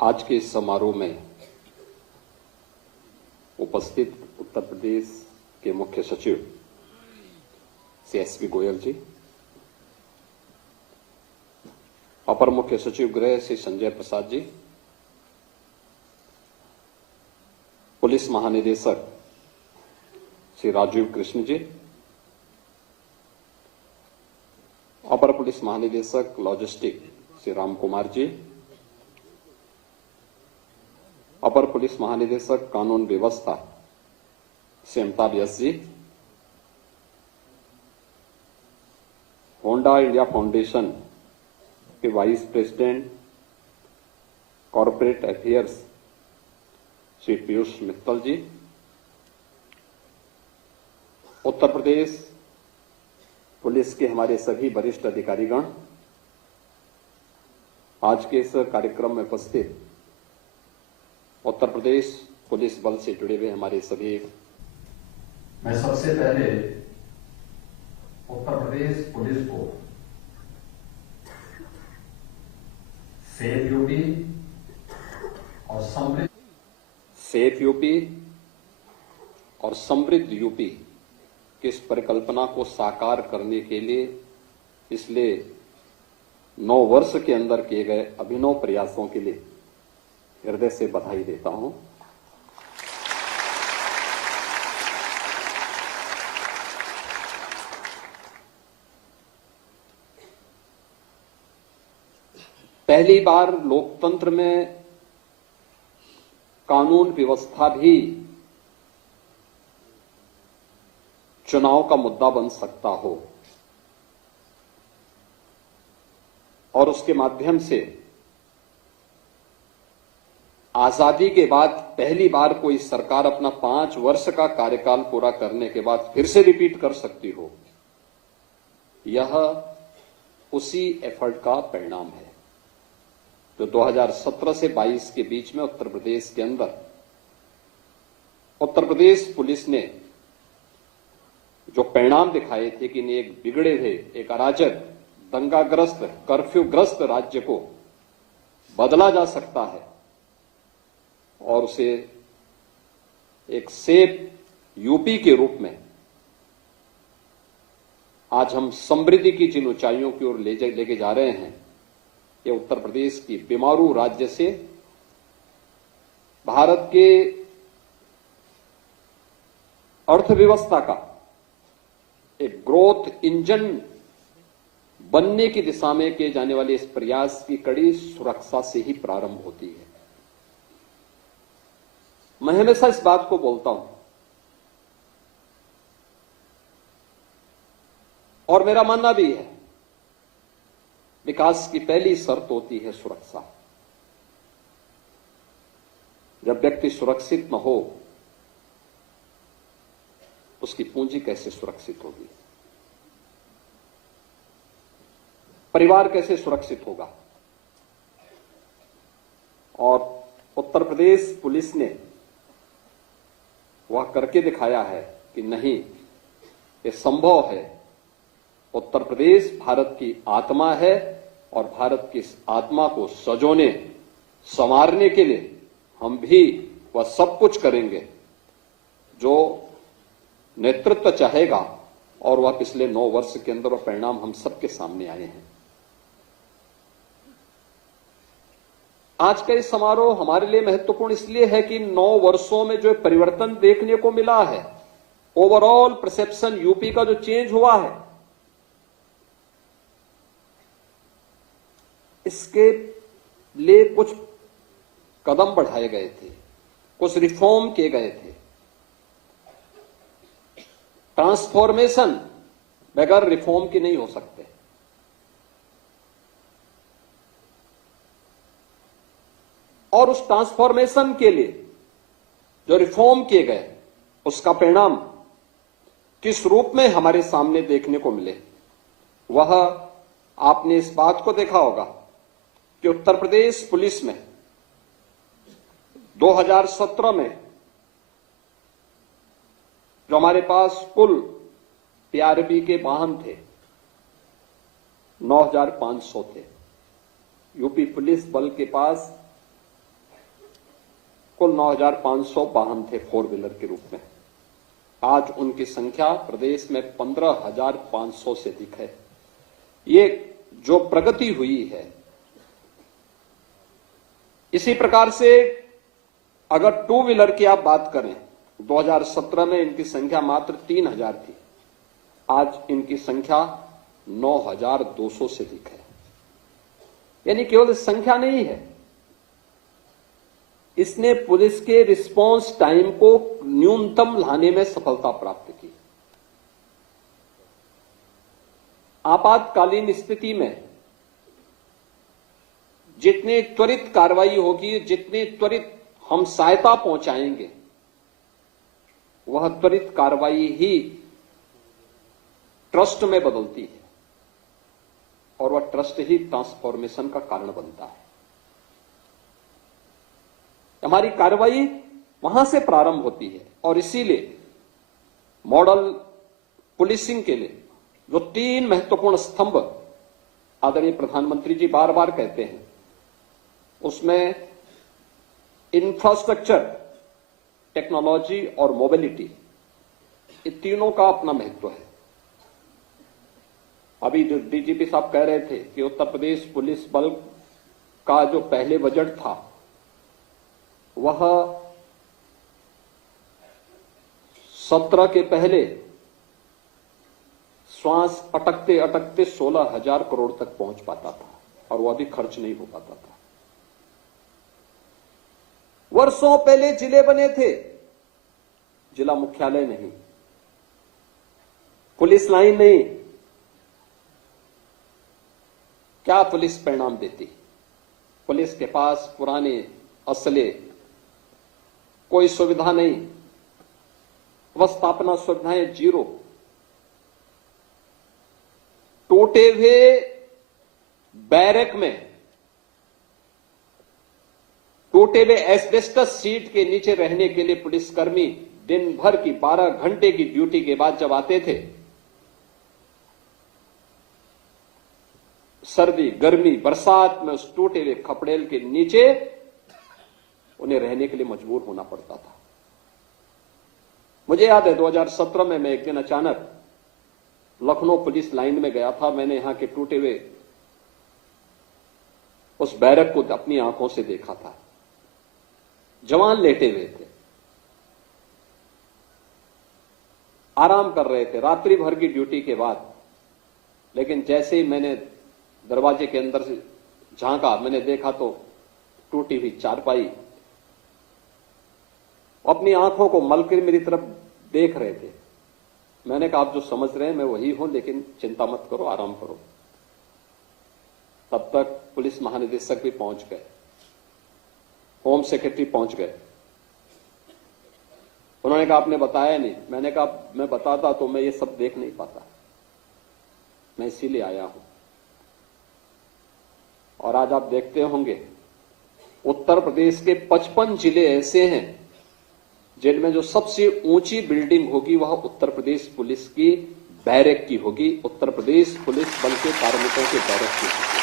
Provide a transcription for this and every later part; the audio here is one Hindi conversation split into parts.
आज के इस समारोह में उपस्थित उत्तर प्रदेश के मुख्य सचिव श्री एसपी गोयल जी, अपर मुख्य सचिव गृह श्री संजय प्रसाद जी, पुलिस महानिदेशक श्री राजीव कृष्ण जी, अपर पुलिस महानिदेशक लॉजिस्टिक श्री राम कुमार जी, अपर पुलिस महानिदेशक कानून व्यवस्था Shri Amitabh Yash ji, Honda India foundation के vice president corporate affairs Shri Piyush Mittal ji, Uttar Pradesh पुलिस के हमारे सभी वरिष्ठ अधिकारीगण, आज के इस कार्यक्रम में उपस्थित उत्तर प्रदेश पुलिस बल से जुड़े हुए हमारे सभी। मैं सबसे पहले उत्तर प्रदेश पुलिस को सेफ यूपी और समृद्ध यूपी की इस परिकल्पना को साकार करने के लिए पिछले 9 वर्ष के अंदर किए गए अभिनव प्रयासों के लिए हृदय से बधाई देता हूं। पहली बार लोकतंत्र में कानून व्यवस्था भी चुनाव का मुद्दा बन सकता हो और उसके माध्यम से आजादी के बाद पहली बार कोई सरकार अपना 5 वर्ष का कार्यकाल पूरा करने के बाद फिर से रिपीट कर सकती हो। यह उसी एफर्ट का परिणाम है जो 2017 से 22 के बीच में उत्तर प्रदेश के अंदर उत्तर प्रदेश पुलिस ने जो परिणाम दिखाए थे कि एक बिगड़े हुए, एक अराजक, दंगाग्रस्त, कर्फ्यूग्रस्त राज्य को बदला जा सकता है और उसे एक सेफ यूपी के रूप में आज हम समृद्धि की जिन ऊंचाइयों की ओर लेके जा रहे हैं, ये उत्तर प्रदेश की बीमारू राज्य से भारत के अर्थव्यवस्था का एक ग्रोथ इंजन बनने की दिशा में किए जाने वाले इस प्रयास की कड़ी सुरक्षा से ही प्रारंभ होती है। मैं हमेशा इस बात को बोलता हूं और मेरा मानना भी है, विकास की पहली शर्त होती है सुरक्षा। जब व्यक्ति सुरक्षित न हो, उसकी पूंजी कैसे सुरक्षित होगी, परिवार कैसे सुरक्षित होगा। और उत्तर प्रदेश पुलिस ने वह करके दिखाया है कि नहीं, ये संभव है। उत्तर प्रदेश भारत की आत्मा है और भारत की इस आत्मा को सजोने संवारने के लिए हम भी वह सब कुछ करेंगे जो नेतृत्व चाहेगा और वह पिछले 9 वर्ष के अंदर वह परिणाम हम सबके सामने आए हैं। आज का इस समारोह हमारे लिए महत्वपूर्ण इसलिए है कि 9 वर्षों में जो परिवर्तन देखने को मिला है, ओवरऑल परसेप्शन यूपी का जो चेंज हुआ है, इसके लिए कुछ कदम बढ़ाए गए थे, कुछ रिफॉर्म किए गए थे। ट्रांसफॉर्मेशन बगैर रिफॉर्म की नहीं हो सकते। और उस ट्रांसफॉर्मेशन के लिए जो रिफॉर्म किए गए, उसका परिणाम किस रूप में हमारे सामने देखने को मिले, वह आपने इस बात को देखा होगा कि उत्तर प्रदेश पुलिस में 2017 में जो हमारे पास कुल टीआरपी के वाहन थे 9,500 थे। यूपी पुलिस बल के पास कुल 9,500 वाहन थे 4 व्हीलर के रूप में। आज उनकी संख्या प्रदेश में 15,500 से अधिक है। ये जो प्रगति हुई है, इसी प्रकार से अगर 2 व्हीलर की आप बात करें, 2017 में इनकी संख्या मात्र 3,000 थी, आज इनकी संख्या 9,200 से अधिक है। यानी केवल संख्या नहीं है, इसने पुलिस के रिस्पांस टाइम को न्यूनतम लाने में सफलता प्राप्त की। आपातकालीन स्थिति में जितनी त्वरित कार्रवाई होगी, जितनी त्वरित हम सहायता पहुंचाएंगे, वह त्वरित कार्रवाई ही ट्रस्ट में बदलती है और वह ट्रस्ट ही ट्रांसफॉर्मेशन का कारण बनता है। हमारी कार्रवाई वहां से प्रारंभ होती है और इसीलिए मॉडल पुलिसिंग के लिए जो 3 महत्वपूर्ण स्तंभ आदरणीय प्रधानमंत्री जी बार बार कहते हैं, उसमें इंफ्रास्ट्रक्चर, टेक्नोलॉजी और मोबिलिटी, ये तीनों का अपना महत्व है। अभी जो डीजीपी साहब कह रहे थे कि उत्तर प्रदेश पुलिस बल का जो पहले बजट था, वह 17 के पहले श्वास अटकते अटकते 16,000 करोड़ तक पहुंच पाता था और वह भी खर्च नहीं हो पाता था। वर्षों पहले जिले बने थे, जिला मुख्यालय नहीं, पुलिस लाइन नहीं। क्या पुलिस परिणाम देती? पुलिस के पास पुराने असले, कोई सुविधा नहीं, व्यवस्थापना सुविधाएं जीरो, टूटे हुए बैरक में, टूटे हुए एस्बेस्टस सीट के नीचे रहने के लिए पुलिसकर्मी दिन भर की 12 घंटे की ड्यूटी के बाद जब आते थे, सर्दी, गर्मी, बरसात में उस टूटे हुए खपड़ेल के नीचे उन्हें रहने के लिए मजबूर होना पड़ता था। मुझे याद है 2017 में मैं एक दिन अचानक लखनऊ पुलिस लाइन में गया था। मैंने यहां के टूटे हुए उस बैरक को अपनी आंखों से देखा था। जवान लेटे हुए थे, आराम कर रहे थे रात्रि भर की ड्यूटी के बाद। लेकिन जैसे ही मैंने दरवाजे के अंदर से झांका, मैंने देखा तो टूटी हुई चारपाई, अपनी आंखों को मलकर मेरी तरफ देख रहे थे। मैंने कहा, आप जो समझ रहे हैं मैं वही हूं, लेकिन चिंता मत करो, आराम करो। तब तक पुलिस महानिदेशक भी पहुंच गए, होम सेक्रेटरी पहुंच गए। उन्होंने कहा, आपने बताया नहीं। मैंने कहा, मैं बताता तो मैं ये सब देख नहीं पाता, मैं इसीलिए आया हूं। और आज आप देखते होंगे उत्तर प्रदेश के 55 जिले ऐसे हैं जिनमें जो सबसे ऊंची बिल्डिंग होगी वह उत्तर प्रदेश पुलिस की बैरक की होगी, उत्तर प्रदेश पुलिस बल के कार्मिकों के बैरक की होगी।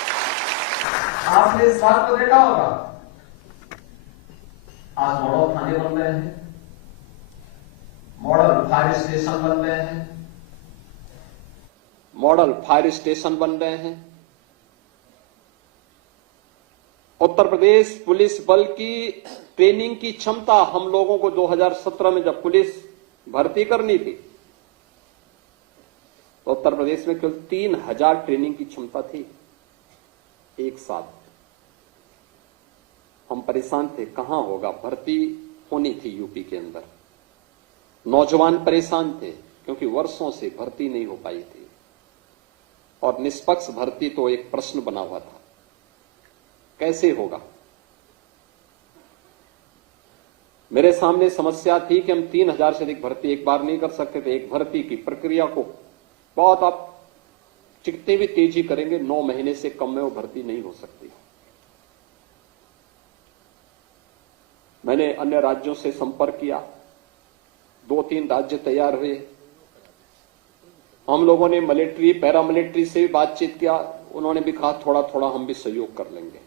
आपने इस बात को देखा होगा, आज मॉडल थाने बन रहे हैं, मॉडल फायर स्टेशन बन रहे हैं, मॉडल फायर स्टेशन बन रहे हैं। उत्तर प्रदेश पुलिस बल की ट्रेनिंग की क्षमता हम लोगों को 2017 में जब पुलिस भर्ती करनी थी तो उत्तर प्रदेश में केवल 3,000 ट्रेनिंग की क्षमता थी एक साथ। हम परेशान थे, कहां होगा, भर्ती होनी थी यूपी के अंदर। नौजवान परेशान थे क्योंकि वर्षों से भर्ती नहीं हो पाई थी और निष्पक्ष भर्ती तो एक प्रश्न बना हुआ था, कैसे होगा। मेरे सामने समस्या थी कि हम 3,000 से अधिक भर्ती एक बार नहीं कर सकते थे। एक भर्ती की प्रक्रिया को बहुत आप जितनी भी तेजी करेंगे 9 महीने से कम में वो भर्ती नहीं हो सकती। मैंने अन्य राज्यों से संपर्क किया, 2-3 राज्य तैयार हुए। हम लोगों ने मिलिट्री, पैरामिलिट्री से भी बातचीत किया, उन्होंने भी कहा थोड़ा थोड़ा हम भी सहयोग कर लेंगे।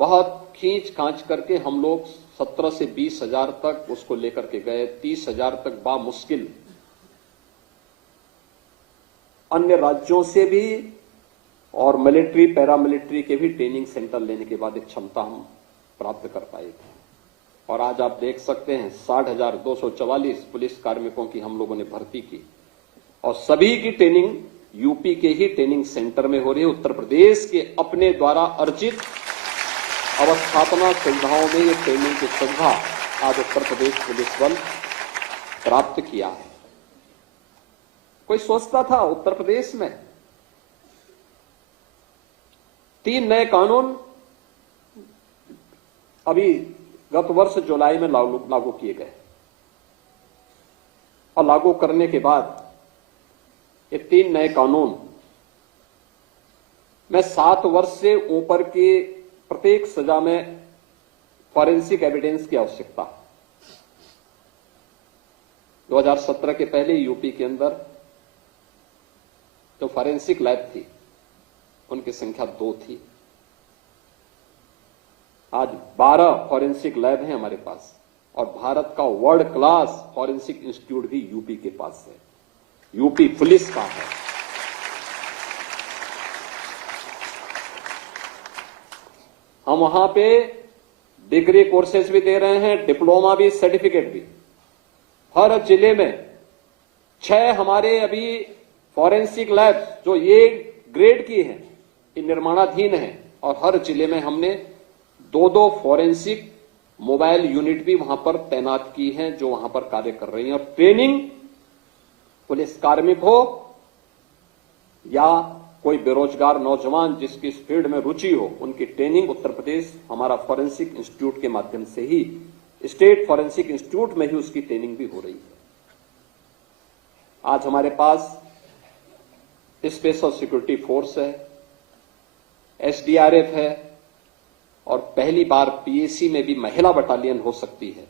बहुत खींच खांच करके हम लोग 17 से 20 हजार तक उसको लेकर के गए। 30 हजार तक बामुश्किल अन्य राज्यों से भी और मिलिट्री पैरामिलिट्री के भी ट्रेनिंग सेंटर लेने के बाद एक क्षमता हम प्राप्त कर पाए थे। और आज आप देख सकते हैं 60,244 पुलिस कार्मिकों की हम लोगों ने भर्ती की और सभी की ट्रेनिंग यूपी के ही ट्रेनिंग सेंटर में हो रही है। उत्तर प्रदेश के अपने द्वारा अर्जित अवस्थापना सुविधाओं में ये ट्रेनिंग की सुविधा आज उत्तर प्रदेश पुलिस बल प्राप्त किया है। कोई सोचता था उत्तर प्रदेश में 3 नए कानून अभी गत वर्ष जुलाई में लागू किए गए और लागू करने के बाद ये 3 नए कानून में 7 वर्ष से ऊपर के प्रत्येक सजा में फॉरेंसिक एविडेंस की आवश्यकता। 2017 के पहले यूपी के अंदर जो फॉरेंसिक लैब थी उनकी संख्या 2 थी। आज 12 फॉरेंसिक लैब हैं हमारे पास और भारत का वर्ल्ड क्लास फॉरेंसिक इंस्टीट्यूट भी यूपी के पास है, यूपी पुलिस का है। हम वहां पे डिग्री कोर्सेज भी दे रहे हैं, डिप्लोमा भी, सर्टिफिकेट भी। हर जिले में 6 हमारे अभी फॉरेंसिक लैब्स जो ये ग्रेड की हैं, ये निर्माणाधीन है और हर जिले में हमने 2-2 फॉरेंसिक मोबाइल यूनिट भी वहां पर तैनात की हैं जो वहां पर कार्य कर रही हैं। और ट्रेनिंग पुलिस कार्मिक हो या कोई बेरोजगार नौजवान जिसकी इस फील्ड में रुचि हो, उनकी ट्रेनिंग उत्तर प्रदेश हमारा फॉरेंसिक इंस्टीट्यूट के माध्यम से ही, स्टेट फॉरेंसिक इंस्टीट्यूट में ही उसकी ट्रेनिंग भी हो रही है। आज हमारे पास स्पेशल सिक्योरिटी फोर्स है, एसडीआरएफ है और पहली बार पीएसी में भी महिला बटालियन हो सकती है।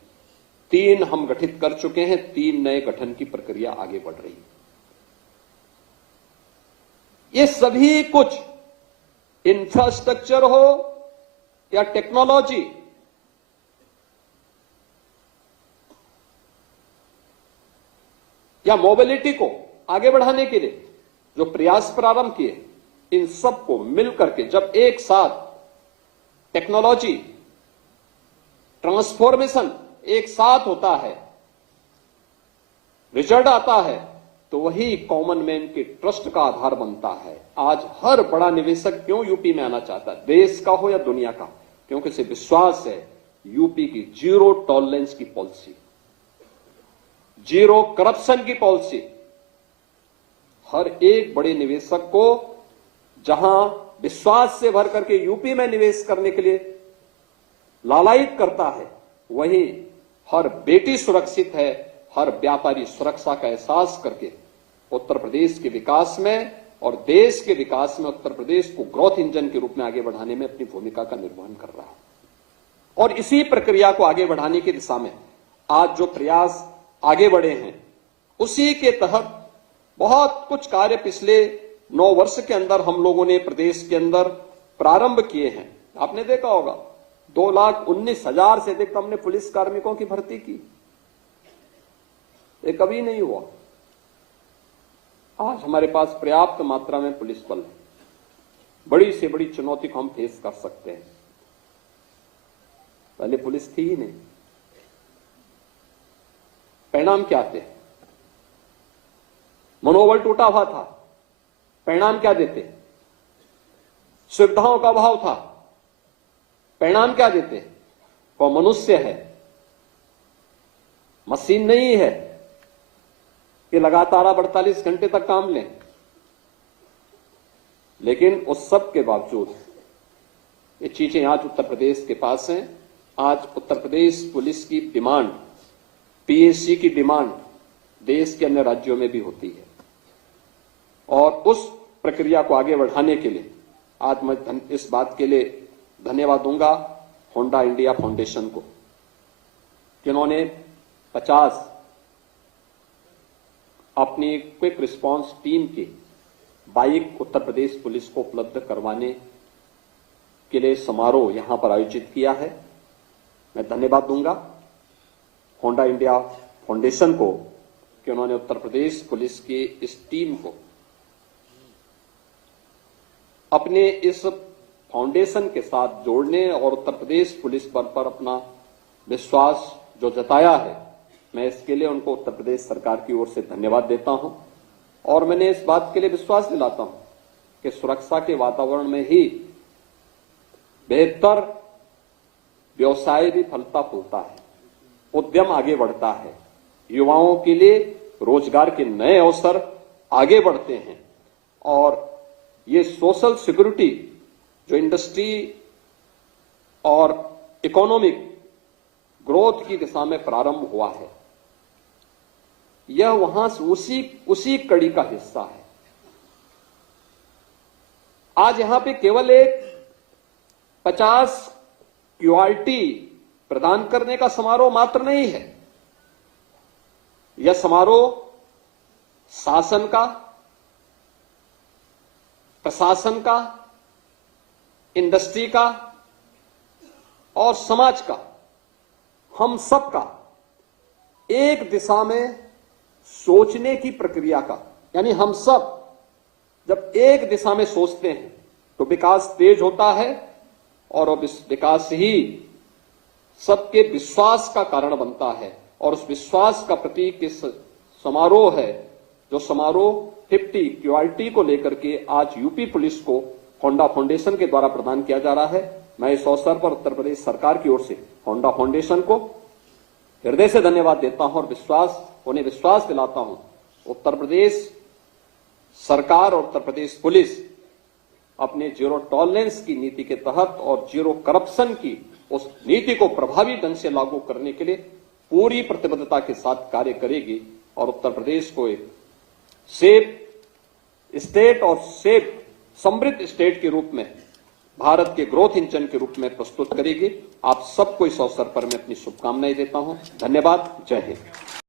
3 हम गठित कर चुके हैं, 3 नए गठन की प्रक्रिया आगे बढ़ रही है। ये सभी कुछ इंफ्रास्ट्रक्चर हो या टेक्नोलॉजी, या मोबिलिटी को आगे बढ़ाने के लिए जो प्रयास प्रारंभ किए, इन सबको मिलकर के जब एक साथ टेक्नोलॉजी ट्रांसफॉर्मेशन एक साथ होता है, रिजल्ट आता है, तो वही कॉमन मैन के ट्रस्ट का आधार बनता है। आज हर बड़ा निवेशक क्यों यूपी में आना चाहता है, देश का हो या दुनिया का, क्योंकि उसे विश्वास है यूपी की जीरो टॉलरेंस की पॉलिसी, जीरो करप्शन की पॉलिसी। हर एक बड़े निवेशक को जहां विश्वास से भर करके यूपी में निवेश करने के लिए लालायित करता है, वहीं हर बेटी सुरक्षित है, हर व्यापारी सुरक्षा का एहसास करके उत्तर प्रदेश के विकास में और देश के विकास में उत्तर प्रदेश को ग्रोथ इंजन के रूप में आगे बढ़ाने में अपनी भूमिका का निर्वहन कर रहा है। और इसी प्रक्रिया को आगे बढ़ाने की दिशा में आज जो प्रयास आगे बढ़े हैं, उसी के तहत बहुत कुछ कार्य पिछले 9 वर्ष के अंदर हम लोगों ने प्रदेश के अंदर प्रारंभ किए हैं। आपने देखा होगा 2,19,000 से अधिक हमने पुलिस कार्मिकों की भर्ती की, ये कभी नहीं हुआ। आज हमारे पास पर्याप्त मात्रा में पुलिस बल है, बड़ी से बड़ी चुनौती को हम फेस कर सकते हैं। पहले पुलिस थी ही नहीं। परिणाम क्या थे? मनोबल टूटा हुआ था। परिणाम क्या देते? सुविधाओं का अभाव था। परिणाम क्या देते? वो मनुष्य है, मशीन नहीं है कि लगातार 48 घंटे तक काम लें। लेकिन उस सब के बावजूद ये चीजें आज उत्तर प्रदेश के पास हैं। आज उत्तर प्रदेश पुलिस की डिमांड, पीएससी की डिमांड देश के अन्य राज्यों में भी होती है। और उस प्रक्रिया को आगे बढ़ाने के लिए आज मैं इस बात के लिए धन्यवाद दूंगा होंडा इंडिया फाउंडेशन को, जिन्होंने 50 अपनी क्विक रिस्पांस टीम की बाइक उत्तर प्रदेश पुलिस को उपलब्ध करवाने के लिए समारोह यहां पर आयोजित किया है। मैं धन्यवाद दूंगा होंडा इंडिया फाउंडेशन को कि उन्होंने उत्तर प्रदेश पुलिस की इस टीम को अपने इस फाउंडेशन के साथ जोड़ने और उत्तर प्रदेश पुलिस बल पर अपना विश्वास जो जताया है, मैं इसके लिए उनको उत्तर प्रदेश सरकार की ओर से धन्यवाद देता हूं। और मैंने इस बात के लिए विश्वास दिलाता हूं कि सुरक्षा के वातावरण में ही बेहतर व्यवसाय भी फलता फूलता है, उद्यम आगे बढ़ता है, युवाओं के लिए रोजगार के नए अवसर आगे बढ़ते हैं और ये सोशल सिक्योरिटी जो इंडस्ट्री और इकोनॉमिक ग्रोथ की दिशा में प्रारंभ हुआ है, यह वहां से उसी कड़ी का हिस्सा है। आज यहां पे केवल एक 50 क्यूआरटी प्रदान करने का समारोह मात्र नहीं है। यह समारोह शासन का, प्रशासन का, इंडस्ट्री का और समाज का, हम सब का एक दिशा में सोचने की प्रक्रिया का, यानी हम सब जब एक दिशा में सोचते हैं तो विकास तेज होता है और विकास ही सबके विश्वास का कारण बनता है। और उस विश्वास का प्रतीक इस समारोह है, जो समारोह 50 क्यूआरटी को लेकर के आज यूपी पुलिस को होंडा फाउंडेशन के द्वारा प्रदान किया जा रहा है। मैं इस अवसर पर उत्तर प्रदेश सरकार की ओर से होंडा फाउंडेशन को हृदय से धन्यवाद देता हूं और उन्हें विश्वास दिलाता हूं उत्तर प्रदेश सरकार और उत्तर प्रदेश पुलिस अपने जीरो टॉलरेंस की नीति के तहत और जीरो करप्शन की उस नीति को प्रभावी ढंग से लागू करने के लिए पूरी प्रतिबद्धता के साथ कार्य करेगी और उत्तर प्रदेश को एक सेफ स्टेट और सेफ समृद्ध स्टेट के रूप में, भारत के ग्रोथ इंजन के रूप में प्रस्तुत करेगी। आप सबको इस अवसर पर मैं अपनी शुभकामनाएं देता हूं। धन्यवाद। जय हिंद।